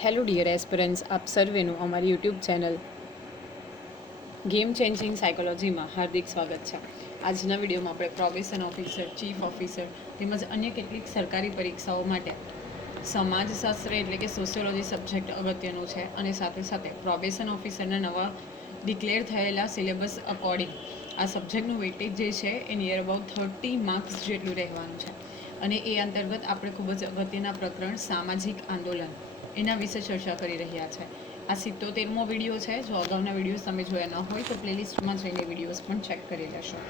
Hello dear aspirants, આપ સર્વેનું અમારી YouTube channel game changing સાયકોલોજીમાં હાર્દિક સ્વાગત છે. આજના વિડીયોમાં આપણે પ્રોબેશન ઓફિસર, ચીફ ઓફિસર તેમજ અન્ય કેટલીક સરકારી પરીક્ષાઓ માટે સમાજશાસ્ત્ર એટલે કે સોશિયોલોજી સબ્જેક્ટ અગત્યનું છે અને સાથે સાથે પ્રોબેશન ઓફિસરના નવા ડિક્લેર થયેલા સિલેબસ અકોર્ડિંગ આ સબ્જેક્ટનું વેઇટેજ જે છે એ નિયર અબાઉટ 30 માર્ક્સ જેટલું રહેવાનું છે. અને એ અંતર્ગત આપણે ખૂબ જ અગત્યના પ્રકરણ સામાજિક આંદોલન એના વિશે ચર્ચા કરી રહ્યા છે. આ 77મો વિડીયો છે. જો અગાઉના વિડીયોઝ તમે જોયા ન હોય તો પ્લેલિસ્ટમાં જઈને વિડીયોઝ પણ ચેક કરી લેશો.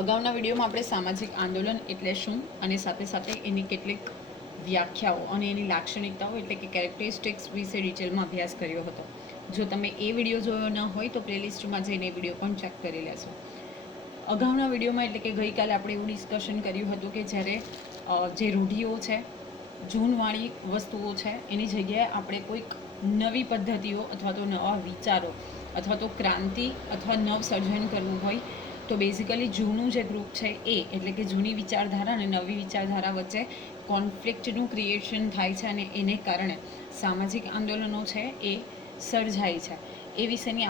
અગાઉના વિડીયોમાં આપણે સામાજિક આંદોલન એટલે શું અને સાથે સાથે એની કેટલીક વ્યાખ્યાઓ અને એની લાક્ષણિકતાઓ એટલે કે કેરેક્ટરિસ્ટિક્સ વિશે ડિટેલમાં અભ્યાસ કર્યો હતો. જો તમે એ વિડીયો જોયો ન હોય તો પ્લેલિસ્ટમાં જઈને વિડીયો પણ ચેક કરી લેશો. અગાઉના વિડીયોમાં એટલે કે ગઈકાલે આપણે એવું ડિસ્કશન કર્યું હતું કે જ્યારે જે રૂઢિઓ છે, જૂનવાળી વસ્તુઓ છે, એની જગ્યાએ આપણે કોઈક નવી પદ્ધતિઓ અથવા તો નવા વિચારો અથવા તો ક્રાંતિ અથવા નવસર્જન કરવું હોય તો બેઝિકલી જૂનું જે ગ્રુપ છે એ એટલે કે જૂની વિચારધારા અને નવી વિચારધારા વચ્ચે કોન્ફ્લિક્ટનું ક્રિએશન થાય છે અને એને કારણે સામાજિક આંદોલનો છે એ સર્જાય છે. એ વિશેની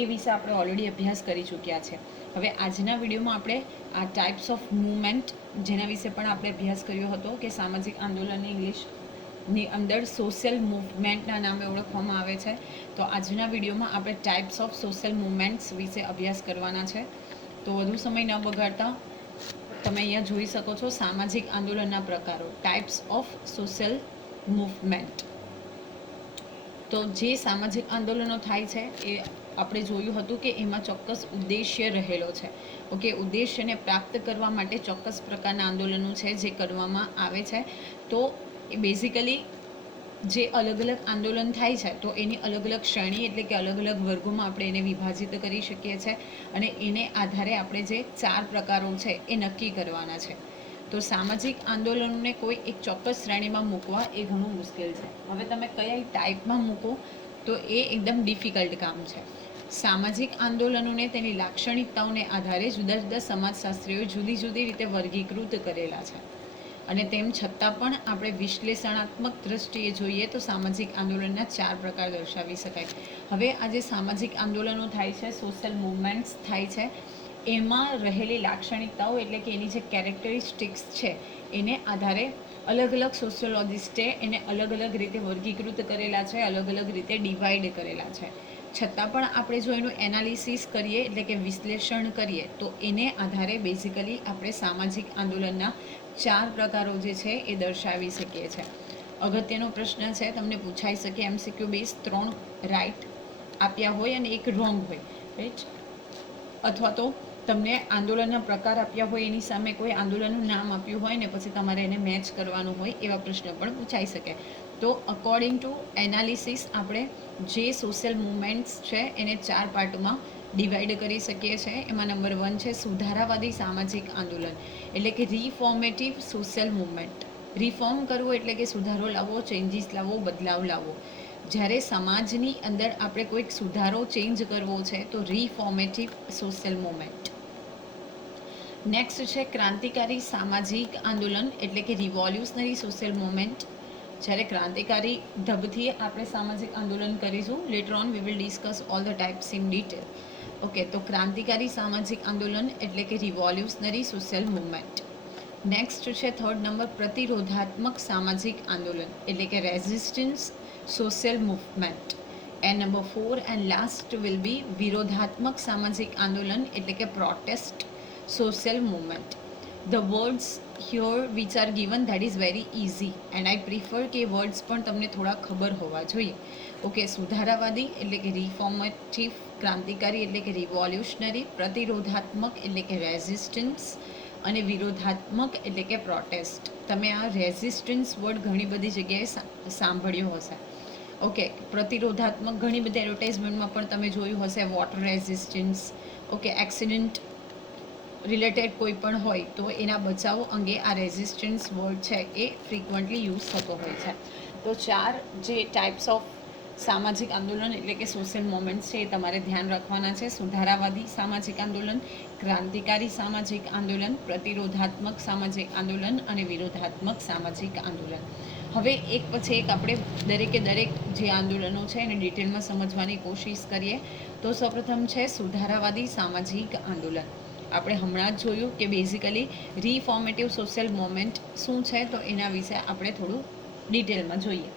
એ વિશે આપણે ઓલરેડી અભ્યાસ કરી ચૂક્યા છે. હવે આજના વિડીયોમાં આપણે આ ટાઈપ્સ ઓફ મૂવમેન્ટ જેના વિશે પણ આપણે અભ્યાસ કર્યો હતો કે સામાજિક આંદોલનને ઇંગ્લિશની અંદર સોશિયલ મૂવમેન્ટના નામે ઓળખવામાં આવે છે. તો આજના વિડીયોમાં આપણે ટાઈપ્સ ઓફ સોશિયલ મૂવમેન્ટ્સ વિશે અભ્યાસ કરવાના છે. તો વધુ સમય ન બગાડતા તમે અહીંયા જોઈ શકો છો સામાજિક આંદોલનના પ્રકારો, ટાઈપ્સ ઓફ સોશિયલ મૂવમેન્ટ. તો જે સામાજિક આંદોલનો થાય છે એ આપણે જોયું હતું કે એમાં ચોક્કસ ઉદ્દેશ્ય રહેલો છે. ઓકે, ઉદ્દેશ્યને પ્રાપ્ત કરવા માટે ચોક્કસ પ્રકારના આંદોલનો છે જે કરવામાં આવે છે. તો એ બેઝિકલી જે અલગ અલગ આંદોલન થાય છે તો એની અલગ અલગ શ્રેણી એટલે કે અલગ અલગ વર્ગોમાં આપણે એને વિભાજિત કરી શકીએ છીએ અને એને આધારે આપણે જે 4 પ્રકારો છે એ નક્કી કરવાના છે. તો સામાજિક આંદોલનોને કોઈ એક ચોક્કસ શ્રેણીમાં મૂકવા એ ઘણું મુશ્કેલ છે. હવે તમે કયા ટાઈપમાં મૂકો તો એ એકદમ ડિફિકલ્ટ કામ છે. સામાજિક આંદોલનોને તેની લાક્ષણિકતાઓને આધારે જુદા જુદા સમાજશાસ્ત્રીઓએ જુદી જુદી રીતે વર્ગીકૃત કરેલા છે અને તેમ છતાં પણ આપણે વિશ્લેષણાત્મક દ્રષ્ટિએ જોઈએ તો સામાજિક આંદોલનના 4 પ્રકાર દર્શાવી શકાય. હવે આ જે સામાજિક આંદોલનો થાય છે, સોશિયલ મૂવમેન્ટ્સ થાય છે, એમાં રહેલી લાક્ષણિકતાઓ એટલે કે એની જે કેરેક્ટરિસ્ટિક્સ છે એને આધારે અલગ અલગ સોશિયોલોજિસ્ટે એને અલગ અલગ રીતે વર્ગીકૃત કરેલા છે, અલગ અલગ રીતે ડિવાઈડ કરેલા છે. છતાં પણ આપણે જો એનું એનાલિસિસ કરીએ એટલે કે વિશ્લેષણ કરીએ તો એને આધારે બેઝિકલી આપણે સામાજિક આંદોલનના 4 પ્રકારો જે છે એ દર્શાવી શકીએ છીએ. અગત્યનો પ્રશ્ન છે, તમને પૂછાઈ શકે MCQ બેઝ 3 રાઈટ આપ્યા હોય અને એક રોંગ હોય, રાઈટ, અથવા તો તમને આંદોલનના પ્રકાર આપ્યા હોય એની સામે કોઈ આંદોલનનું નામ આપ્યું હોય ને પછી તમારે એને મેચ કરવાનું હોય એવા પ્રશ્ન પણ પૂછાઈ શકે. તો અકોર્ડિંગ ટુ એનાલિસિસ આપણે જે સોશિયલ મૂવમેન્ટ્સ છે એને 4 પાર્ટમાં ડિવાઈડ કરી શકીએ છીએ. એમાં નંબર 1 છે સુધારાવાદી સામાજિક આંદોલન એટલે કે રિફોર્મેટિવ સોશિયલ મૂવમેન્ટ. રિફોર્મ કરવો એટલે કે સુધારો લાવવો, ચેન્જીસ લાવવો, બદલાવ લાવવો. જ્યારે સમાજની અંદર આપણે કોઈક સુધારો ચેન્જ કરવો છે તો રિફોર્મેટિવ સોશિયલ મૂવમેન્ટ. નેક્સ્ટ છે ક્રાંતિકારી સામાજિક આંદોલન એટલે કે રિવોલ્યુશનરી સોશિયલ મૂવમેન્ટ. જ્યારે ક્રાંતિકારી ઢબથી આપણે સામાજિક આંદોલન કરીશું. Letter on we will discuss all the types in detail. Okay, તો ક્રાંતિકારી સામાજિક આંદોલન એટલે કે રિવોલ્યુશનરી સોશિયલ મૂવમેન્ટ. નેક્સ્ટ છે 3rd નંબર પ્રતિરોધાત્મક સામાજિક આંદોલન એટલે કે resistance social movement. And number 4 and last will be વિરોધાત્મક સામાજિક આંદોલન એટલે કે protest social movement. The words here which are given that is very easy and I prefer કે વર્ડ્સ પણ તમને થોડા ખબર હોવા જોઈએ. ઓકે, સુધારાવાદી એટલે કે રિફોર્મેટિવ, ક્રાંતિકારી એટલે કે રિવોલ્યુશનરી, પ્રતિરોધાત્મક એટલે કે રેઝિસ્ટન્સ અને વિરોધાત્મક એટલે કે પ્રોટેસ્ટ. તમે આ રેઝિસ્ટન્સ વર્ડ ઘણી બધી જગ્યાએ સાંભળ્યો હશે. ઓકે, પ્રતિરોધાત્મક ઘણી બધી એડવર્ટાઇઝમેન્ટમાં પણ તમે જોયું હશે, water resistance. Okay, accident related કોઈ પણ હોય તો એના બચાવ અંગે આ રેઝિસ્ટન્સ વર્ડ છે એ ફ્રિકવન્ટલી યુઝ થતો હોય છે. તો 4 જે ટાઈપ્સ ઓફ સામાજિક આંદોલન એટલે કે સોશિયલ મોમેન્ટ્સ છે એ તમારે ધ્યાન રાખવાના છે. સુધારાવાદી સામાજિક આંદોલન, ક્રાંતિકારી સામાજિક આંદોલન, પ્રતિરોધાત્મક સામાજિક આંદોલન અને વિરોધાત્મક સામાજિક આંદોલન. હવે એક પછી એક આપણે દરેકે દરેક જે આંદોલનો છે એને ડિટેલમાં સમજવાની કોશિશ કરીએ. તો સૌપ્રથમ છે સુધારાવાદી સામાજિક આંદોલન. આપણે હમણાં જ જોયું કે બેઝિકલી રિફોર્મેટિવ સોશિયલ મોમેન્ટ શું છે, તો એના વિશે આપણે થોડું ડિટેલમાં જોઈએ.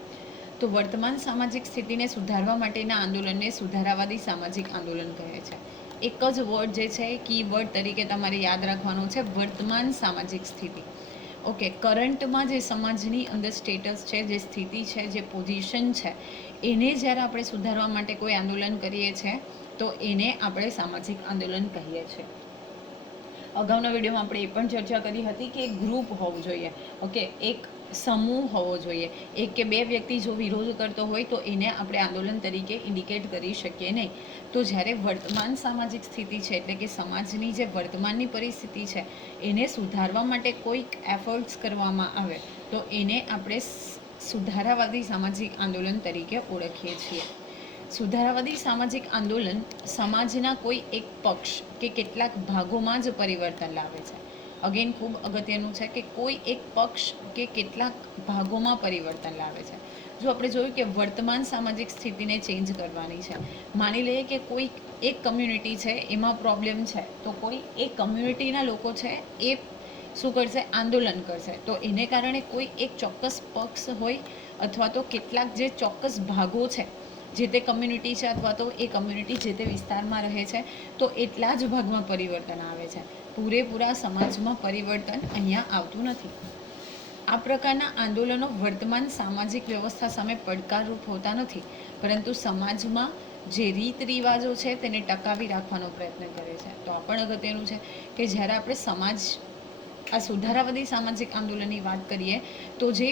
તો વર્તમાન સામાજિક સ્થિતિને સુધારવા માટેના આંદોલનને સુધારાવાદી સામાજિક આંદોલન કહે છે. એક જ વર્ડ જે છે કીવર્ડ તરીકે તમારે યાદ રાખવાનો છે, વર્તમાન સામાજિક સ્થિતિ. ઓકે, કરંટમાં જે સમાજની અંદર સ્ટેટસ છે, જે સ્થિતિ છે, જે પોઝિશન છે, એને જ્યારે આપણે સુધારવા માટે કોઈ આંદોલન કરીએ છીએ તો એને આપણે સામાજિક આંદોલન કહીએ છીએ. અગાઉના વિડીયોમાં આપણે એ પણ ચર્ચા કરી હતી કે એક ગ્રુપ હોવું જોઈએ. ઓકે, એક સમૂહ હોવો જોઈએ. એક કે બે વ્યક્તિ જો વિરોધ કરતો હોય તો એને આપણે આંદોલન તરીકે ઇન્ડિકેટ કરી શકીએ નહીં. તો જ્યારે વર્તમાન સામાજિક સ્થિતિ છે એટલે કે સમાજની જે વર્તમાનની પરિસ્થિતિ છે એને સુધારવા માટે કોઈક એફર્ટ્સ કરવામાં આવે તો એને આપણે સુધારાવાદી સામાજિક આંદોલન તરીકે ઓળખીએ છીએ. સુધારાવાદી સામાજિક આંદોલન સમાજના કોઈ એક પક્ષ કે કેટલાક ભાગોમાં જ પરિવર્તન લાવે છે. અગેન ખૂબ અગત્યનું છે કે કોઈ એક પક્ષ કે કેટલાક ભાગોમાં પરિવર્તન લાવે છે. જો આપણે જોયું કે વર્તમાન સામાજિક સ્થિતિને ચેન્જ કરવાની છે, માની લઈએ કે કોઈ એક કમ્યુનિટી છે એમાં પ્રોબ્લેમ છે, તો કોઈ એક કમ્યુનિટીના લોકો છે એ શું કરશે, આંદોલન કરશે. તો એને કારણે કોઈ એક ચોક્કસ પક્ષ હોય અથવા તો કેટલાક જે ચોક્કસ ભાગો છે જે તે કમ્યુનિટી છે અથવા તો એ કમ્યુનિટી જે તે વિસ્તારમાં રહે છે તો એટલા જ ભાગમાં પરિવર્તન આવે છે. પૂરેપૂરા સમાજમાં પરિવર્તન અહીંયા આવતું નથી. આ પ્રકારના આંદોલનો વર્તમાન સામાજિક વ્યવસ્થા સામે પડકારરૂપ હોતા નથી, પરંતુ સમાજમાં જે રીત રિવાજો છે તેને ટકાવી રાખવાનો પ્રયત્ન કરે છે. તો આ પણ અગત્યનું છે કે જ્યારે આપણે આ સુધારાવાદી સામાજિક આંદોલનની વાત કરીએ તો જે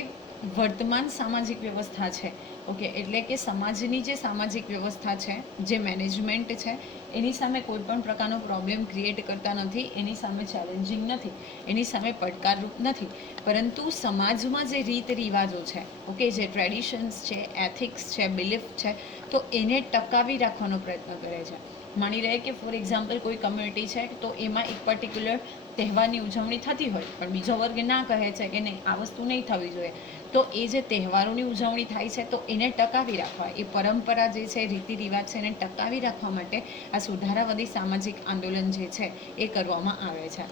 વર્તમાન સામાજિક વ્યવસ્થા છે, ઓકે, એટલે કે સમાજની જે સામાજિક વ્યવસ્થા છે, જે મેનેજમેન્ટ છે, એની સામે કોઈ પણ પ્રકારનો પ્રોબ્લેમ ક્રિએટ કરતા નથી, એની સામે ચેલેન્જિંગ નથી, એની સામે પડકારરૂપ નથી, પરંતુ સમાજમાં જે રીત રિવાજો છે, ઓકે, જે ટ્રેડિશન્સ છે, એથિક્સ છે, બિલીફ છે, તો એને ટકાવી રાખવાનો પ્રયત્ન કરે છે. માની લઈએ કે ફોર એક્ઝામ્પલ કોઈ કમ્યુનિટી છે તો એમાં એક પર્ટિક્યુલર તહેવારની ઉજવણી થતી હોય પણ બીજો વર્ગ ના કહે છે કે નહીં, આ વસ્તુ નહીં થવી જોઈએ, તો એ જે તહેવારોની ઉજવણી થાય છે તો એને ટકાવી રાખવા, એ પરંપરા જે છે, રીતિ રિવાજ છે, એને ટકાવી રાખવા માટે આ સુધારાવાદી સામાજિક આંદોલન જે છે એ કરવામાં આવે છે.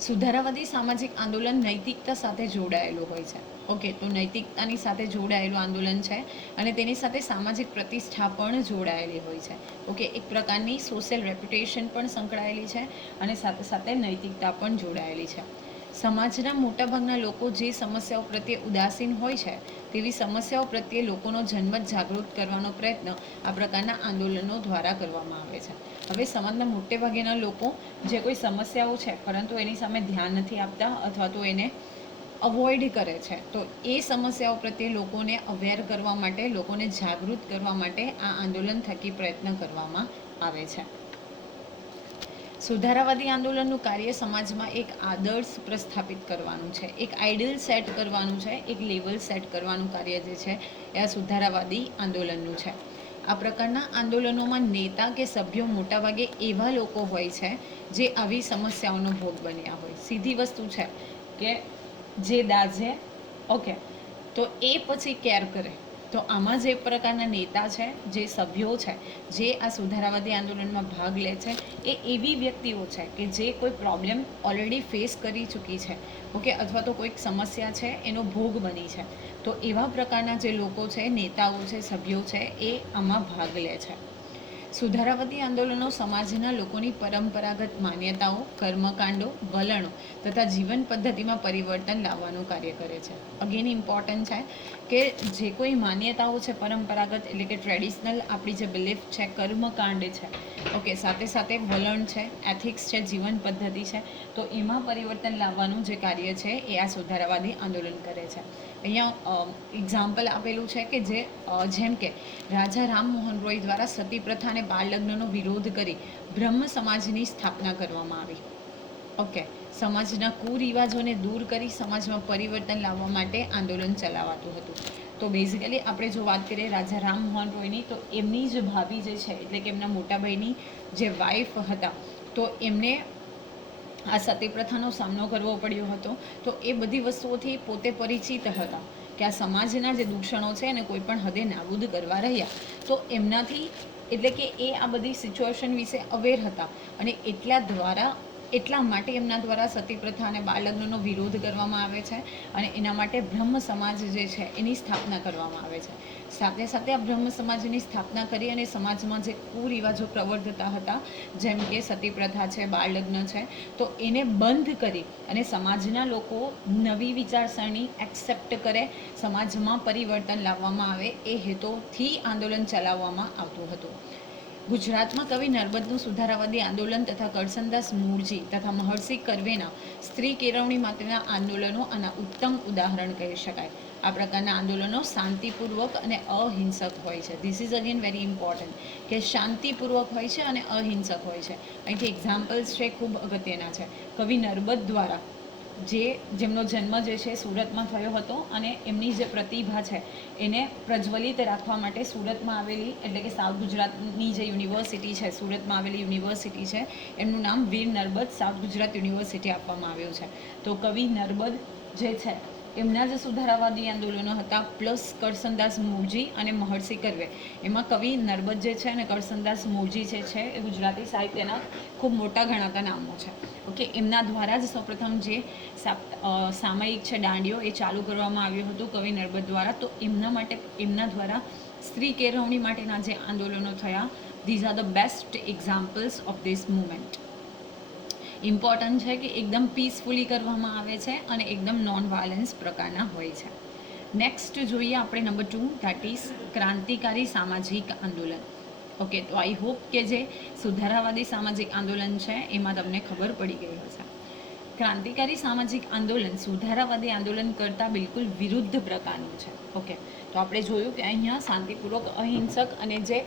સુધારાવાદી સામાજિક આંદોલન નૈતિકતા સાથે જોડાયેલું હોય છે. ઓકે, તો નૈતિકતાની સાથે જોડાયેલું આંદોલન છે અને તેની સાથે સામાજિક પ્રતિષ્ઠા પણ જોડાયેલી હોય છે. ઓકે, એક પ્રકારની સોશિયલ રેપ્યુટેશન પણ સંકળાયેલી છે અને સાથે સાથે નૈતિકતા પણ જોડાયેલી છે. સમાજના મોટાભાગના લોકો જે સમસ્યાઓ પ્રત્યે ઉદાસીન હોય છે તેવી સમસ્યાઓ પ્રત્યે લોકોનો જનમત જાગૃત કરવાનો પ્રયત્ન આ પ્રકારના આંદોલનો દ્વારા કરવામાં આવે છે. હવે સમાજના મોટે ભાગેના લોકો જે કોઈ સમસ્યાઓ છે પરંતુ એની સામે ધ્યાન નથી આપતા અથવા તો એને અવોઇડ કરે છે, તો એ સમસ્યાઓ પ્રત્યે લોકોને અવેર કરવા માટે, લોકોને જાગૃત કરવા માટે આ આંદોલન થકી પ્રયત્ન કરવામાં આવે છે. સુધારાવાદી આંદોલનનું કાર્ય સમાજમાં એક આદર્શ પ્રસ્થાપિત કરવાનું છે, એક આઈડિયલ સેટ કરવાનું છે, એક લેવલ સેટ કરવાનું કાર્ય જે છે એ આ સુધારાવાદી આંદોલનનું છે. આ પ્રકારના આંદોલનોમાં નેતા કે સભ્યો મોટાભાગે એવા લોકો હોય છે જે આવી સમસ્યાઓનો ભોગ બન્યા હોય. સીધી વસ્તુ છે કે જે દાઝે, ઓકે, તો એ પછી કેર કરે. તો આમાં જે પ્રકારના નેતા છે, જે સભ્યો છે, જે આ સુધારાવાદી આંદોલનમાં ભાગ લે છે, એ એવી વ્યક્તિઓ છે કે જે કોઈ પ્રોબ્લેમ ઓલરેડી ફેસ કરી ચૂકી છે, ઓકે, અથવા તો કોઈક સમસ્યા છે એનો ભોગ બની છે. તો એવા પ્રકારના જે લોકો છે, નેતાઓ છે, સભ્યો છે, એ આમાં ભાગ લે છે. સુધારાવાદી આંદોલનો સમાજના લોકોની પરંપરાગત માન્યતાઓ, કર્મકાંડો, વલણો તથા જીવન પદ્ધતિમાં પરિવર્તન લાવવાનું કાર્ય કરે છે. અગેન ઇમ્પોર્ટન્ટ છે કે જે કોઈ માન્યતાઓ છે પરંપરાગત એટલે કે ટ્રેડિશનલ, આપણી જે બિલીફ છે, કર્મકાંડ છે, ઓકે, સાથે સાથે વલણ છે, એથિક્સ છે, જીવન પદ્ધતિ છે, તો એમાં પરિવર્તન લાવવાનું જે કાર્ય છે એ આ સુધારાવાદી આંદોલન કરે છે. અહીંયા એક્ઝામ્પલ આપેલું છે કે જેમ કે રાજા રામમોહન રોય દ્વારા સતી પ્રથા અને બાળ લગ્નનો વિરોધ કરી બ્રહ્મ સમાજની સ્થાપના કરવામાં આવી. ઓકે, સમાજના કુરિવાજોને દૂર કરી સમાજમાં પરિવર્તન લાવવા માટે આંદોલન ચલાવાતું હતું. તો બેઝિકલી આપણે જો વાત કરીએ રાજા રામમોહન રોયની, તો એમની જ ભાભી જે છે એટલે કે એમના મોટા ભાઈની જે વાઈફ હતા, તો એમને આ સતી પ્રથાનો સામનો કરવો પડ્યો હતો. તો એ બધી વસ્તુઓથી પોતે પરિચિત હતા કે આ સમાજના જે દૂષણો છે એને કોઈ પણ હદે નાબૂદ કરવા રહ્યા. તો એમનાથી એટલે કે એ આ બધી સિચ્યુએશન વિશે અવેર હતા અને એટલા માટે એમના દ્વારા સતી પ્રથા અને બાળ લગ્નનો વિરોધ કરવામાં આવે છે અને એના માટે બ્રહ્મ સમાજ જે છે એની સ્થાપના કરવામાં આવે છે. સાથે સાથે આ બ્રહ્મ સમાજની સ્થાપના કરી અને સમાજમાં જે કુરિવાજો પ્રવર્તતા હતા, જેમ કે સતી પ્રથા છે, બાળ લગ્ન છે, તો એને બંધ કરી અને સમાજના લોકો નવી વિચારસરણી એક્સેપ્ટ કરે, સમાજમાં પરિવર્તન લાવવામાં આવે, એ હેતુથી આંદોલન ચલાવવામાં આવતું હતું. ગુજરાતમાં કવિ નર્મદનું સુધારાવાદી આંદોલન તથા કરસનદાસ મૂળજી તથા મહર્ષિ કર્વેના સ્ત્રી કેળવણી માટેના આંદોલનો આના ઉત્તમ ઉદાહરણ કહી શકાય. આ પ્રકારના આંદોલનો શાંતિપૂર્વક અને અહિંસક હોય છે. This is again very important કે શાંતિપૂર્વક હોય છે અને અહિંસક હોય છે. અહીંથી એક્ઝામ્પલ્સ છે ખૂબ અગત્યના છે. કવિ નર્મદ દ્વારા જેમનો જન્મ જે છે સુરતમાં થયો હતો અને એમની જે પ્રતિભા છે એને પ્રજ્વલિત રાખવા માટે સુરતમાં આવેલી એટલે કે સાઉથ ગુજરાતની જે યુનિવર્સિટી છે, સુરતમાં આવેલી યુનિવર્સિટી છે, એમનું નામ વીર નર્મદ સાઉથ ગુજરાત યુનિવર્સિટી આપવામાં આવ્યું છે. તો કવિ નર્મદ જે છે એમના જે સુધારાવાદી આંદોલનો હતા, પ્લસ કરસનદાસ મૂળજી અને મહર્ષિ કર્વે, એમાં કવિ નર્મદ જે છે અને કરસનદાસ મૂળજી જે છે એ ગુજરાતી સાહિત્યના ખૂબ મોટા ગણાતા નામો છે. ઓકે, એમના દ્વારા જ સૌપ્રથમ જે સામયિક છે દાંડિયો એ ચાલુ કરવામાં આવ્યું હતું કવિ નર્મદ દ્વારા. તો એમના દ્વારા સ્ત્રી કેળવણી માટેના જે આંદોલનો થયા, these are the best examples of this movement. Important છે કે એકદમ પીસફુલી કરવામાં આવે છે અને એકદમ નોન વાયલન્સ પ્રકારના હોય છે. નેક્સ્ટ જોઈએ આપણે નંબર 2, ધેટ ઇઝ ક્રાંતિકારી સામાજિક આંદોલન. ઓકે, તો આઈ હોપ કે જે સુધારાવાદી સામાજિક આંદોલન છે એમાં તમને ખબર પડી ગઈ હશે. ક્રાંતિકારી સામાજિક આંદોલન સુધારાવાદી આંદોલન કરતાં બિલકુલ વિરુદ્ધ પ્રકારનું છે. ઓકે, તો આપણે જોયું કે અહીંયા શાંતિપૂર્વક, અહિંસક અને જે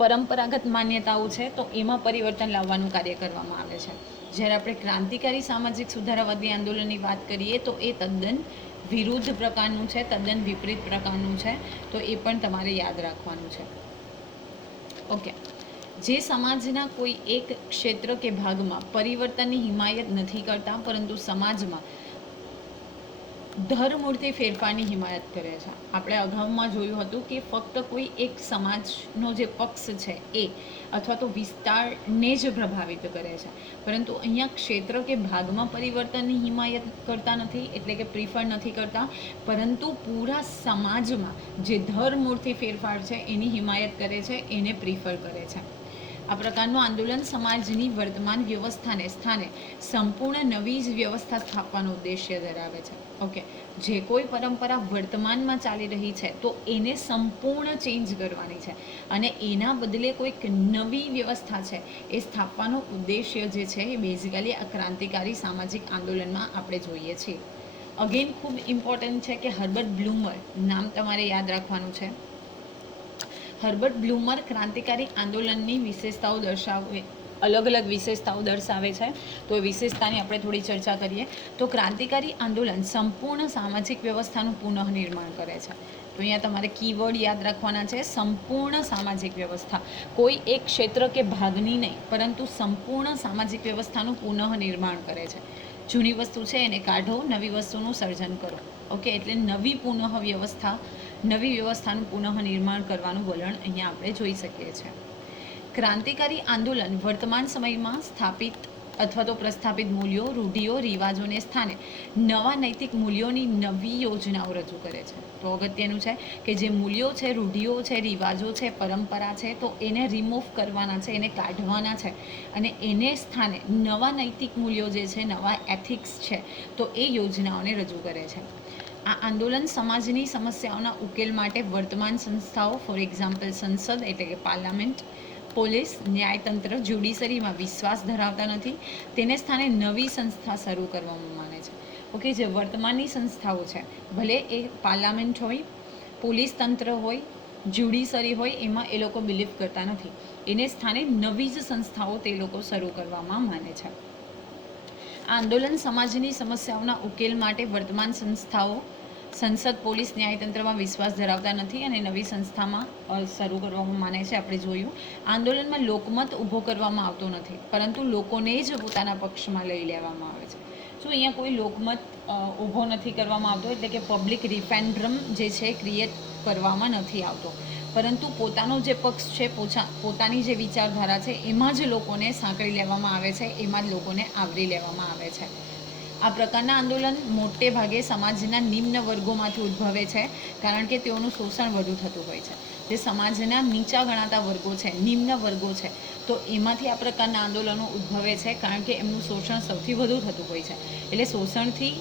પરંપરાગત માન્યતાઓ છે તો એમાં પરિવર્તન લાવવાનું કાર્ય કરવામાં આવે છે. જ્યારે આપણે ક્રાંતિકારી સામાજિક સુધારાવાદી આંદોલનની વાત કરીએ તો એ તદ્દન વિરુદ્ધ પ્રકારનું છે, તદ્દન વિપરીત પ્રકારનું છે. તો એ પણ તમારે યાદ રાખવાનું છે. ઓકે, જે સમાજના કોઈ એક ક્ષેત્ર કે ભાગમાં પરિવર્તનની હિમાયત નથી કરતા, પરંતુ સમાજમાં ધરમૂળથી ફેરફારની હિમાયત કરે છે. આપણે અગાઉમાં જોયું હતું કે ફક્ત કોઈ એક સમાજનો જે પક્ષ છે એ અથવા તો વિસ્તારને જ પ્રભાવિત કરે છે, પરંતુ અહીંયા ક્ષેત્ર કે ભાગમાં પરિવર્તનની હિમાયત કરતા નથી, એટલે કે પ્રિફર નથી કરતા, પરંતુ પૂરા સમાજમાં જે ધરમૂળથી ફેરફાર છે એની હિમાયત કરે છે, એને પ્રિફર કરે છે. આ પ્રકારનું આંદોલન સમાજની વર્તમાન વ્યવસ્થાને સ્થાને સંપૂર્ણ નવી જ વ્યવસ્થા સ્થાપવાનો ઉદ્દેશ્ય ધરાવે છે. ઓકે, જે કોઈ પરંપરા વર્તમાનમાં ચાલી રહી છે તો એને સંપૂર્ણ ચેન્જ કરવાની છે અને એના બદલે કોઈક નવી વ્યવસ્થા છે એ સ્થાપવાનો ઉદ્દેશ્ય જે છે એ બેઝિકલી આ ક્રાંતિકારી સામાજિક આંદોલનમાં આપણે જોઈએ છીએ. અગેન ખૂબ ઇમ્પોર્ટન્ટ છે કે હર્બર્ટ બ્લૂમર નામ તમારે યાદ રાખવાનું છે. હર્બર્ટ બ્લૂમર ક્રાંતિકારી આંદોલનની વિશેષતાઓ અલગ અલગ વિશેષતાઓ દર્શાવે છે. તો એ વિશેષતાની આપણે થોડી ચર્ચા કરીએ. તો ક્રાંતિકારી આંદોલન સંપૂર્ણ સામાજિક વ્યવસ્થાનું પુનઃનિર્માણ કરે છે. તો અહીંયા તમારે કીવર્ડ યાદ રાખવાના છે, સંપૂર્ણ સામાજિક વ્યવસ્થા. કોઈ એક ક્ષેત્ર કે ભાગની નહીં, પરંતુ સંપૂર્ણ સામાજિક વ્યવસ્થાનું પુનઃનિર્માણ કરે છે. જૂની વસ્તુ છે એને કાઢો, નવી વસ્તુનું સર્જન કરો. ઓકે, એટલે નવી વ્યવસ્થાનું પુનઃનિર્માણ કરવાનું વલણ અહીંયા આપણે જોઈ શકીએ છીએ. ક્રાંતિકારી આંદોલન વર્તમાન સમયમાં સ્થાપિત અથવા તો પ્રસ્થાપિત મૂલ્યો, રૂઢિઓ, રિવાજોને સ્થાને નવા નૈતિક મૂલ્યોની નવી યોજનાઓ રજૂ કરે છે. તો અગત્યનું છે કે જે મૂલ્યો છે, રૂઢિઓ છે, રિવાજો છે, પરંપરા છે, તો એને રિમૂવ કરવાના છે, એને કાઢવાના છે અને એને સ્થાને નવા નૈતિક મૂલ્યો જે છે, નવા એથિક્સ છે, તો એ યોજનાઓને રજૂ કરે છે. આ આંદોલન સમાજની સમસ્યાઓના ઉકેલ માટે વર્તમાન સંસ્થાઓ, ફોર એક્ઝામ્પલ સંસદ એટલે કે પાર્લામેન્ટ, પોલીસ, ન્યાયતંત્ર, જ્યુડિશરીમાં વિશ્વાસ ધરાવતા નથી, તેને સ્થાને નવી સંસ્થા શરૂ કરવામાં માને છે. ઓકે, જે વર્તમાનની સંસ્થાઓ છે, ભલે એ પાર્લામેન્ટ હોય, પોલીસ તંત્ર હોય, જ્યુડિશરી હોય, એમાં એ લોકો બિલીવ કરતા નથી. એને સ્થાને નવી જ સંસ્થાઓ તે લોકો શરૂ કરવામાં માને છે. આ આંદોલન સમાજની સમસ્યાઓના ઉકેલ માટે વર્તમાન સંસ્થાઓ, સંસદ, પોલીસ, ન્યાયતંત્રમાં વિશ્વાસ ધરાવતા નથી અને નવી સંસ્થામાં શરૂ કરવામાં માને છે. આપણે જોયું આંદોલનમાં લોકમત ઊભો કરવામાં આવતો નથી, પરંતુ લોકોને જ પોતાના પક્ષમાં લઈ લેવામાં આવે છે. શું અહીંયા કોઈ લોકમત ઊભો નથી કરવામાં આવતો, એટલે કે પબ્લિક રિફરેન્ડમ જે છે ક્રિએટ કરવામાં નથી આવતો, પરંતુ પોતાનો જે પક્ષ છે, પોતાની જે વિચારધારા છે, એમાં જ લોકોને સાંકળી લેવામાં આવે છે, એમાં જ લોકોને આવરી લેવામાં આવે છે. આ પ્રકારના આંદોલન મોટે ભાગે સમાજના નિમ્ન વર્ગોમાંથી ઉદ્ભવે છે, કારણ કે તેઓનું શોષણ વધુ થતું હોય છે. જે સમાજના નીચા ગણાતા વર્ગો છે, નિમ્ન વર્ગો છે, તો એમાંથી આ પ્રકારના આંદોલનો ઉદ્ભવે છે, કારણ કે એમનું શોષણ સૌથી વધુ થતું હોય છે. એટલે શોષણથી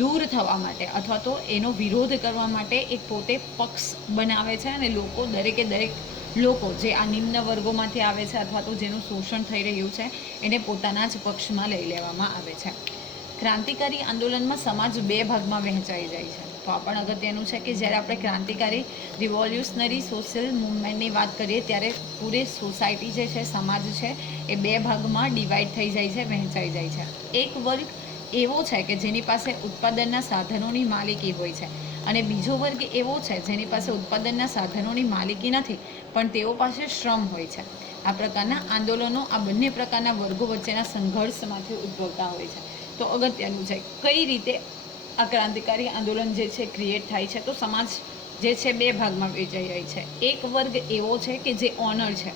દૂર થવા માટે અથવા તો એનો વિરોધ કરવા માટે એક પોતે પક્ષ બનાવે છે અને લોકો દરેકે દરેક લોકો જે આ નિમ્ન વર્ગોમાંથી આવે છે અથવા તો જેનું શોષણ થઈ રહ્યું છે એને પોતાના જ પક્ષમાં લઈ લેવામાં આવે છે. ક્રાંતિકારી આંદોલનમાં સમાજ બે ભાગમાં વહેંચાઈ જાય છે. તો આ પણ અગત્યનું છે કે જ્યારે આપણે ક્રાંતિકારી રિવોલ્યુશનરી સોશિયલ મૂવમેન્ટની વાત કરીએ ત્યારે પૂરી સોસાયટી જે છે, સમાજ છે, એ બે ભાગમાં ડિવાઈડ થઈ જાય છે, વહેંચાઈ જાય છે. એક વર્ગ એવો છે કે જેની પાસે ઉત્પાદનના સાધનોની માલિકી હોય છે અને બીજો વર્ગ એવો છે જેની પાસે ઉત્પાદનના સાધનોની માલિકી નથી, પણ તેઓ પાસે શ્રમ હોય છે. આ પ્રકારના આંદોલનો આ બંને પ્રકારના વર્ગો વચ્ચેના સંઘર્ષમાંથી ઉદ્ભવતા હોય છે. તો અગત્યનું છે કઈ રીતે આ ક્રાંતિકારી આંદોલન જે છે ક્રિએટ થાય છે. તો સમાજ જે છે બે ભાગમાં વહેંચાઈ જાય છે. એક વર્ગ એવો છે કે જે ઓનર છે,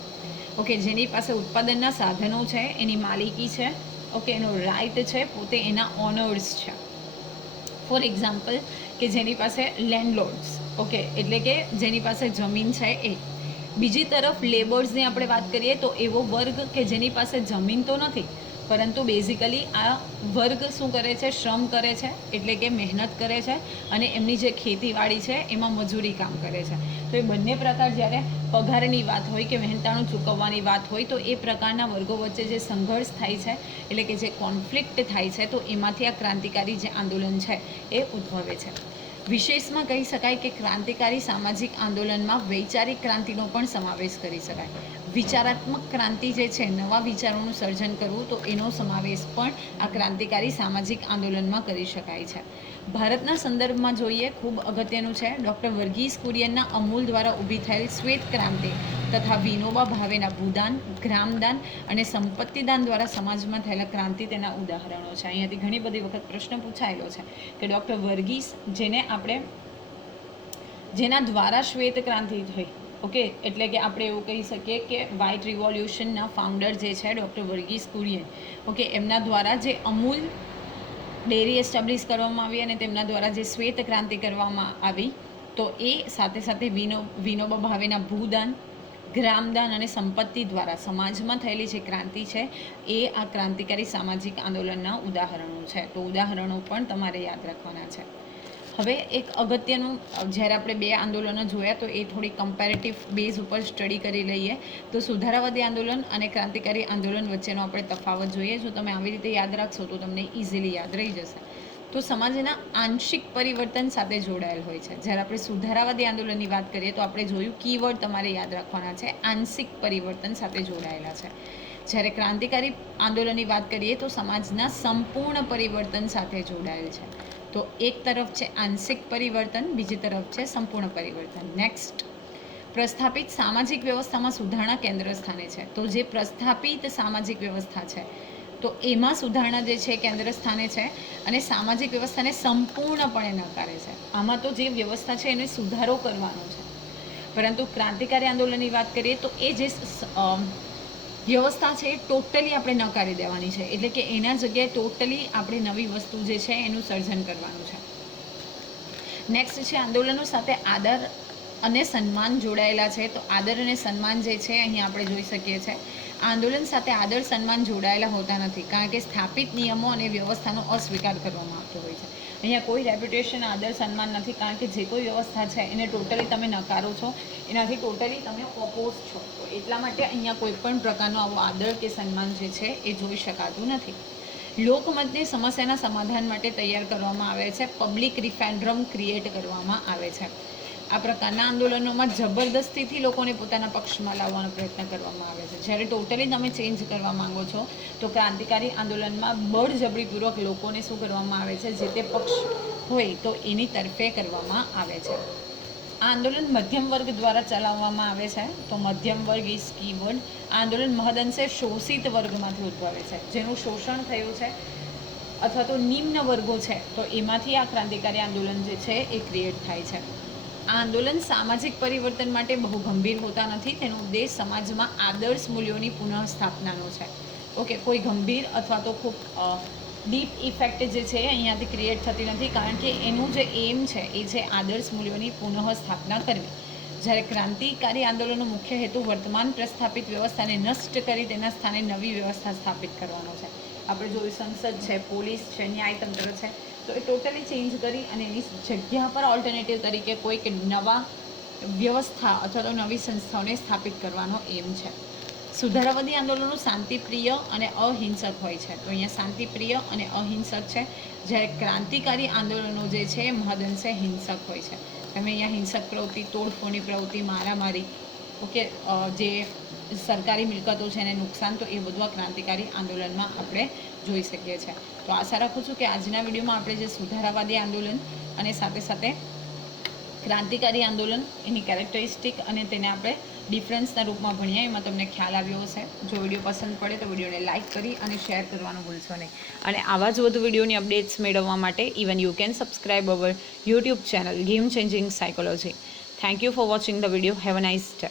ઓકે, જેની પાસે ઉત્પાદનના સાધનો છે, એની માલિકી છે, ઓકે, એનો રાઇટ છે, પોતે એના ઓનર્સ છે. ફોર એક્ઝામ્પલ કે જેની પાસે લેન્ડલોર્ડ્સ, ઓકે, એટલે કે જેની પાસે જમીન છે એ. બીજી તરફ લેબર્સની આપણે વાત કરીએ તો એવો વર્ગ કે જેની પાસે જમીન તો નથી, પરંતુ બેઝિકલી આ વર્ગ શું કરે છે, શ્રમ કરે છે, એટલે કે મહેનત કરે છે અને એમની જે ખેતીવાડી છે એમાં મજૂરી કામ કરે છે. તો એ બંને પ્રકાર જ્યારે પગારની વાત હોય કે મહેનતાણું ચૂકવવાની વાત હોય તો એ પ્રકારના વર્ગો વચ્ચે જે સંઘર્ષ થાય છે, એટલે કે જે કોન્ફ્લિક્ટ થાય છે, તો એમાંથી આ ક્રાંતિકારી જે આંદોલન છે એ ઉદ્ભવે છે. વિશેષમાં કહી શકાય કે ક્રાંતિકારી સામાજિક આંદોલનમાં વૈચારિક ક્રાંતિનો પણ સમાવેશ કરી શકાય. વિચારાત્મક ક્રાંતિ જે છે, નવા વિચારોનું સર્જન કરવું, તો એનો સમાવેશ પણ આ ક્રાંતિકારી સામાજિક આંદોલનમાં કરી શકાય છે. ભારતના સંદર્ભમાં જોઈએ, ખૂબ અગત્યનું છે ડૉક્ટર વર્ગીસ કુરિયનના અમૂલ દ્વારા ઊભી થયેલ શ્વેત ક્રાંતિ તથા વિનોબા ભાવેના ભૂદાન, ગ્રામદાન અને સંપત્તિદાન દ્વારા સમાજમાં થયેલા ક્રાંતિ તેના ઉદાહરણો છે. અહીંયાથી ઘણી બધી વખત પ્રશ્ન પૂછાયેલો છે કે ડૉક્ટર વર્ગીસ, જેના દ્વારા શ્વેત ક્રાંતિ થઈ, ઓકે, એટલે કે આપણે એવું કહી શકીએ કે વ્હાઇટ રિવોલ્યુશનના ફાઉન્ડર જે છે ડૉક્ટર વર્ગીસ કુરિયન, ઓકે, એમના દ્વારા જે અમૂલ ડેરી એસ્ટાબ્લિશ કરવામાં આવી અને તેમના દ્વારા જે શ્વેત ક્રાંતિ કરવામાં આવી, તો એ સાથે સાથે વિનોબા ભાવેના ભૂદાન, ગ્રામદાન અને સંપત્તિ દ્વારા સમાજમાં થયેલી જે ક્રાંતિ છે એ આ ક્રાંતિકારી સામાજિક આંદોલનના ઉદાહરણો છે. તો ઉદાહરણો પણ તમારે યાદ રાખવાના છે. હવે એક અગત્યનું, જ્યારે આપણે બે આંદોલનો જોયા તો એ થોડી કમ્પેરેટિવ બેઝ ઉપર સ્ટડી કરી લઈએ. તો સુધારાવાદી આંદોલન અને ક્રાંતિકારી આંદોલન વચ્ચેનો આપણે તફાવત જોઈએ. જો તમે આવી રીતે યાદ રાખશો તો તમને ઇઝીલી યાદ રહી જશે. તો સમાજના આંશિક પરિવર્તન સાથે જોડાયેલ હોય છે. જ્યારે આપણે સુધારાવાદી આંદોલનની વાત કરીએ તો આપણે જોયું કીવર્ડ તમારે યાદ રાખવાના છે, આંશિક પરિવર્તન સાથે જોડાયેલા છે. જ્યારે ક્રાંતિકારી આંદોલનની વાત કરીએ તો સમાજના સંપૂર્ણ પરિવર્તન સાથે જોડાયેલ છે. તો એક તરફ છે આંશિક પરિવર્તન, બીજી તરફ છે સંપૂર્ણ પરિવર્તન. નેક્સ્ટ, પ્રસ્થાપિત સામાજિક વ્યવસ્થામાં સુધારણા કેન્દ્ર સ્થાને છે. તો જે પ્રસ્થાપિત સામાજિક વ્યવસ્થા છે તો એમાં સુધારણા જે છે કેન્દ્ર સ્થાને છે અને સામાજિક વ્યવસ્થાને સંપૂર્ણપણે નકારે છે. આમાં તો જે વ્યવસ્થા છે એને સુધારો કરવાનો છે, પરંતુ ક્રાંતિકારી આંદોલનની વાત કરીએ તો એ જે વ્યવસ્થા છે એ ટોટલી આપણે નકારી દેવાની છે, એટલે કે એના જગ્યાએ ટોટલી આપણે નવી વસ્તુ જે છે એનું સર્જન કરવાનું છે. નેક્સ્ટ છે આંદોલનો સાથે આદર અને સન્માન જોડાયેલા છે. તો આદર અને સન્માન જે છે અહીંયા આપણે જોઈ શકીએ છીએ. આંદોલન સાથે આદર સન્માન જોડાયેલા હોતા નથી, કારણ કે સ્થાપિત નિયમો અને વ્યવસ્થાનો અસ્વીકાર કરવામાં આવતો હોય છે. અહીંયા કોઈ રેપ્યુટેશન આદર સન્માન નથી, કારણ કે જે કોઈ વ્યવસ્થા છે એને ટોટલી તમે નકારો છો, એનાથી ટોટલી તમે ઓપોઝ છો. તો એટલા માટે અહીંયા કોઈ પણ પ્રકારનો આવો આદર કે સન્માન જે છે એ જોઈ શકાતું નથી. લોકમતને સમસ્યાના સમાધાન માટે તૈયાર કરવામાં આવે છે. પબ્લિક રિફરેન્ડમ ક્રિએટ કરવામાં આવે છે. આ પ્રકારના આંદોલનોમાં જબરદસ્તીથી લોકોને પોતાના પક્ષમાં લાવવાનો પ્રયત્ન કરવામાં આવે છે. જ્યારે ટોટલી તમે ચેન્જ કરવા માંગો છો તો ક્રાંતિકારી આંદોલનમાં બળજબરીપૂર્વક લોકોને શું કરવામાં આવે છે, જે તે પક્ષ હોય તો એની તરફે કરવામાં આવે છે. આ આંદોલન મધ્યમ વર્ગ દ્વારા ચલાવવામાં આવે છે. તો મધ્યમ વર્ગ ઇઝ કીવર્ડ. આ આંદોલન મહદઅંશે શોષિત વર્ગમાંથી ઉદ્ભવે છે, જેનું શોષણ થયું છે અથવા તો નિમ્ન વર્ગો છે, તો એમાંથી આ ક્રાંતિકારી આંદોલન જે છે એ ક્રિએટ થાય છે. આ આંદોલન સામાજિક પરિવર્તન માટે બહુ ગંભીર હોતા નથી. તેનો ઉદ્દેશ સમાજમાં આદર્શ મૂલ્યોની પુનઃસ્થાપનાનો છે. ઓકે, કોઈ ગંભીર અથવા તો ખૂબ ડીપ ઇફેક્ટ જે છે અહીંયાથી ક્રિએટ થતી નથી, કારણ કે એનું જે એમ છે એ છે આદર્શ મૂલ્યોની પુનઃસ્થાપના કરવી. જ્યારે ક્રાંતિકારી આંદોલનનો મુખ્ય હેતુ વર્તમાન પ્રસ્થાપિત વ્યવસ્થાને નષ્ટ કરી તેના સ્થાને નવી વ્યવસ્થા સ્થાપિત કરવાનો છે. આપણે જોયું સંસદ છે, પોલીસ છે, ન્યાયતંત્ર છે, તો એ ટોટલી ચેન્જ કરી અને એની જગ્યા પર ઓલ્ટરનેટિવ તરીકે કોઈક નવા વ્યવસ્થા અથવા તો નવી સંસ્થાઓને સ્થાપિત કરવાનો એમ છે. સુધારાવાદી આંદોલનો શાંતિપ્રિય અને અહિંસક હોય છે. તો અહીંયા શાંતિપ્રિય અને અહિંસક છે, જ્યારે ક્રાંતિકારી આંદોલનો જે છે મહદઅંશે હિંસક હોય છે. તમે અહીંયા હિંસક પ્રવૃત્તિ, તોડફોડની પ્રવૃત્તિ, મારામારી, ઓકે, જે સરકારી મિલકતો છે એને નુકસાન, તો એ બધું આ ક્રાંતિકારી આંદોલનમાં આપણે જોઈ શકીએ છીએ. તો આશા રાખું છું કે આજના વિડીયોમાં આપણે જે સુધારાવાદી આંદોલન અને સાથે સાથે ક્રાંતિકારી આંદોલન, એની કેરેક્ટરિસ્ટિક અને તેને આપણે ડિફરન્સના રૂપમાં ભણીએ, એમાં તમને ખ્યાલ આવ્યો હશે. જો વિડીયો પસંદ પડે તો વિડીયોને લાઇક કરી અને શેર કરવાનું ભૂલશો નહીં. અને આવા જ વધુ વિડીયોની અપડેટ્સ મેળવવા માટે even you can subscribe our YouTube channel game changing psychology. Thank you for watching the video. Have a nice day.